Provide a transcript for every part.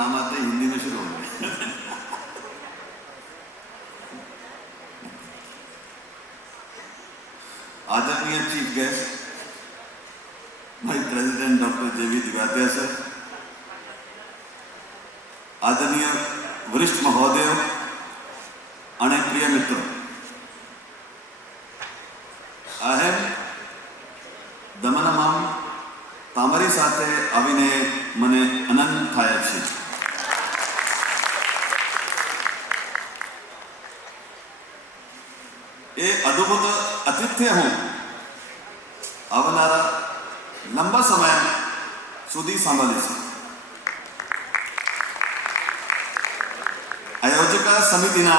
नाम आते ही हिंदी में शुरू हो गए। आदरणीय चीफ गेस्ट भाई प्रेसिडेंट डॉक्टर जेवी दिवातिया सर, आदरणीय वरिष्ठ महोदय અને પ્રિય મિત્રો, અહેમ દમનમાં તમારી સાથે આવીને મને આનંદ થાય છે। એ અદ્ભુત આતિથ્ય હું આવનારા લંબા સમય સુધી સાંભળીશ। આયોજક સમિતિના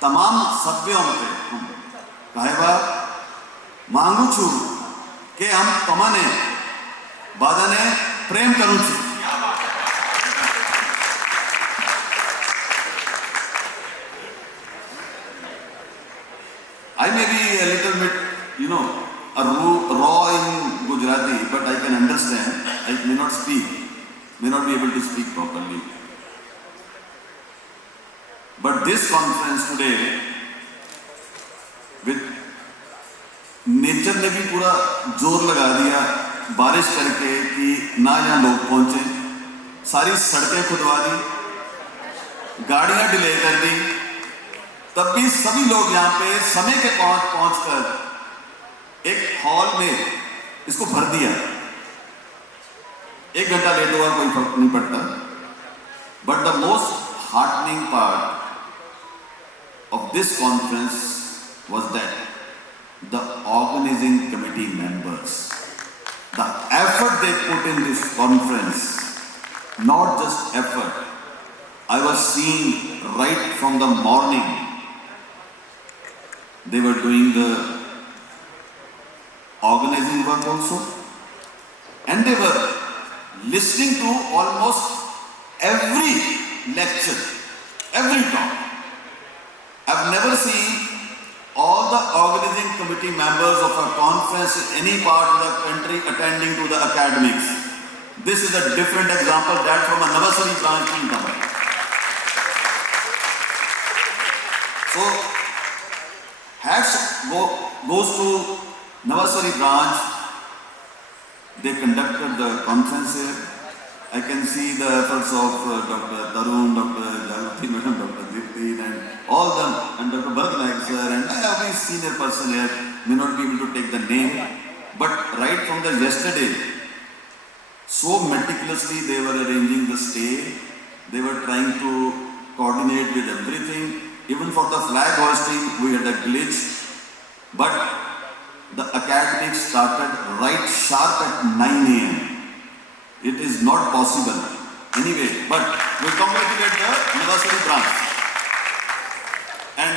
તમામ સભ્યો માટે કહેવા માંગુ છું કે આમ તમને બધાને પ્રેમ કરું છું। I may be a little bit, raw in Gujarati, but I can understand. I may not speak, may not be able to speak properly. But this conference today, with nature ने भी पूरा जोर लगा दिया बारिश करके कि ना यहाँ लोग पहुंचे, सारी सड़कें खुदवा दी, गाड़ियां डिले कर दी, तब भी सभी लोग यहाँ पे समय के पहुंचकर एक हॉल में इसको भर दिया। 1 घंटा लेट हुआ कोई फर्क नहीं पड़ता, but the most heartening part of this conference was that the organizing committee members, the effort they put in this conference, not just effort, I was seeing right from the morning, they were doing the organizing work also, and they were listening to almost every lecture, every talk. I've never seen all the organizing committee members of a conference in any part of the country attending to the academics. This is a different example that from a Navasari branch in Mumbai. So, hats goes to Navasari branch. They conducted the conference here. I can see the efforts of Dr. Tarun, Dr. Jagrati Madam, Dr. Dipti, and all them, and Dr. Bharat Naik sir, and every senior person here, may not be able to take the name, but right from the yesterday, so meticulously they were arranging the stage, they were trying to coordinate with everything, even for the flag hoisting we had a glitch, but the academics started right sharp at 9 a.m. It is not possible anyway, but we congratulate the Navasari branch. And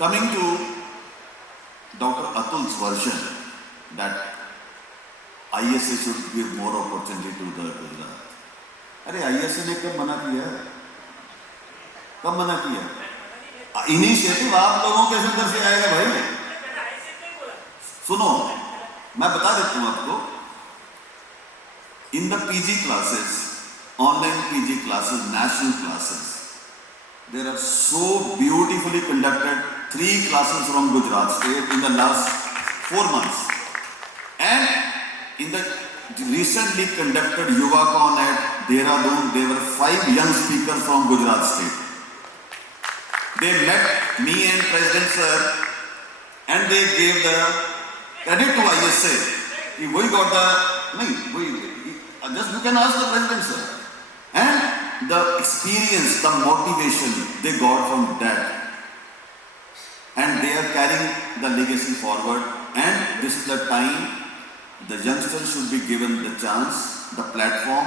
coming to Dr. Atul's version that ISA should give more opportunity to the Gujarat. अरे ISA ने कब मना किया? कब मना किया? Initiative आप लोगों के अंदर से आएगा भाई। सुनो, मैं बता देता हूँ आपको। In the PG classes, online PG classes, national classes, there are so beautifully conducted 3 classes from Gujarat state in the last 4 months. And in the recently conducted YuvaCon at Dehradun, there were 5 young speakers from Gujarat state. They met me and President sir and they gave the credit to ISA. We got the, just you can ask the President sir. And the experience, the motivation they got from that. And they are carrying the legacy forward. And this is the time the youngsters should be given the chance, the platform,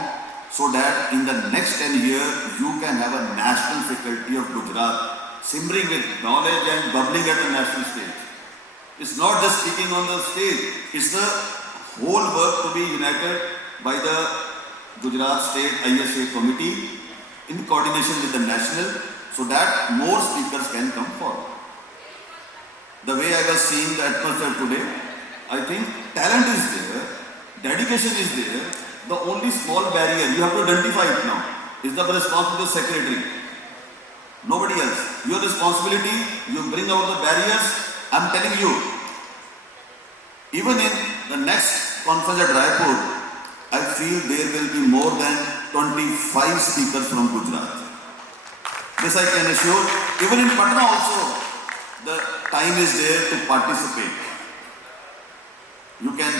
so that in the next 10 years you can have a national faculty of Gujarat simmering with knowledge and bubbling at the national stage. It's not just speaking on the stage, it's the whole work to be united by the Gujarat State ISA Committee in coordination with the national, so that more speakers can come forward. The way I was seeing the atmosphere today, I think talent is there, dedication is there, the only small barrier, you have to identify it now. It's the responsibility of secretary. Nobody else. Your responsibility, you bring out the barriers. I'm telling you, even in the next conference at Raipur, I feel there will be more than 25 speakers from Gujarat. This I can assure. Even in Patna also, the time is there to participate. You can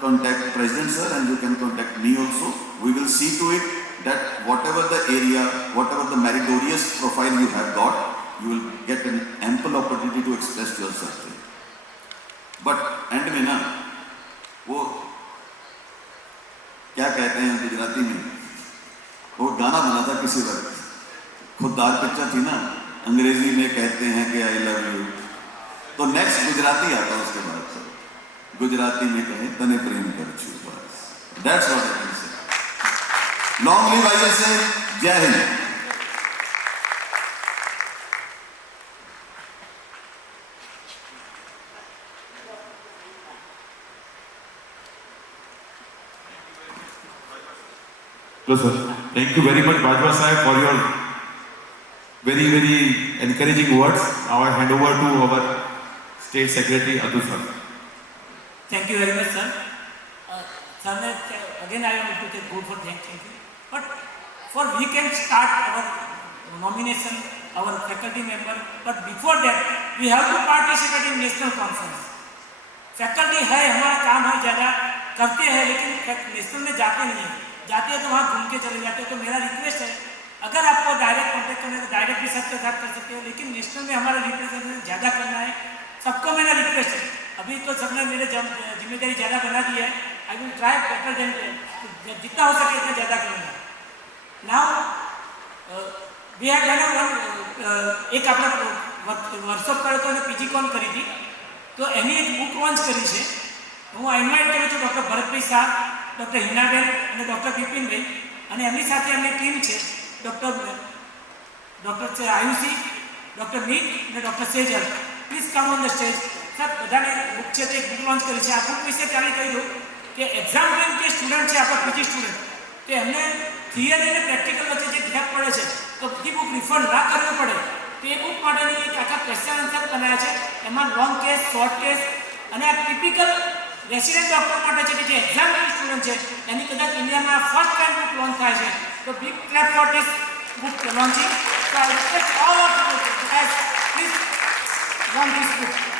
contact President sir and you can contact me also. We will see to it that whatever the area, whatever the meritorious profile you have got, you will get an ample opportunity to express yourself. But end में ना वो क्या कहते हैं गुजराती में, वो गाना बना था किसी वक्त, खुददार पिक्चर थी ना, अंग्रेजी में कहते हैं कि आई लव यू, तो नेक्स्ट गुजराती आता उसके बाद से, गुजराती में कहे तने प्रेम कर छू, बस that's what I can say. Long live ISA, जय Hind. Hello sir, thank you very much Bajwa Sahib for your very encouraging words. Now I hand over to our State Secretary Atul sir. Thank you very much sir. Sir, again I want to take good for thank you. But for we can start our nomination, our faculty member. But before that we have to participate in national conference. Faculty है, हमारा काम है, ज़्यादा करते हैं, लेकिन national में जाते नहीं हैं. जाते हैं तो वहाँ घूम के चले जाते हैं. तो मेरा रिक्वेस्ट है, अगर आपको डायरेक्ट कॉन्टेक्ट करना है तो डायरेक्ट भी सबके साथ कर सकते हो, लेकिन नेशनल में हमारा रिप्रेजेंटेशन ज़्यादा करना है. सबको मेरा रिक्वेस्ट है. अभी तो सबने मेरे जिम्मेदारी ज़्यादा बना दी है. I will try better than, जितना हो सके इतना ज़्यादा करूँगा. नाउ वी हैव डन एक આપણે વર્કશોપ કર્યો તો અને પીજી કોન કરી હતી, તો એની એક બુક લોન્ચ કરી છે. હું ઇન્વાઇટ કરું છું ડૉક્ટર ભરતભાઈ શાહ, ડૉક્ટર હિનાબેન અને ડૉક્ટર બિપિનભાઈ, અને એમની સાથે એમની ટીમ છે, ડૉક્ટર છે આયુષી, ડૉક્ટર મીત અને doctor Sejal. Please come on the stage. Sir, બધાને બુક છે તે એક બુક લોન્ચ કરી છે. આ બુક વિશે ત્યારે કહી દઉં કે એક્ઝામ ટાઈમ જે સ્ટુડન્ટ છે, આપણા પીજી સ્ટુડન્ટ, તો એમને થિયરી અને પ્રેક્ટિકલ વચ્ચે જે ગેપ પડે છે, તો બધી બુક રિફર ના કરવી પડે, તો એ બુક માટેની એક આખા ક્વેશ્ચન આન્સર બનાવ્યા છે. એમાં લોંગ કેસ, શોર્ટ કેસ અને આ ટિપિકલ રેસિડેન્ટ ડૉક્ટર માટે છે કે જે એક્ઝામ સ્ટુડન્ટ છે, એની કદાચ ઇન્ડિયામાં ફર્સ્ટ ટાઈમ બુક લોન્ચ થાય છે. તો big clap for this book launching. So I request all of you guys, please launch this book.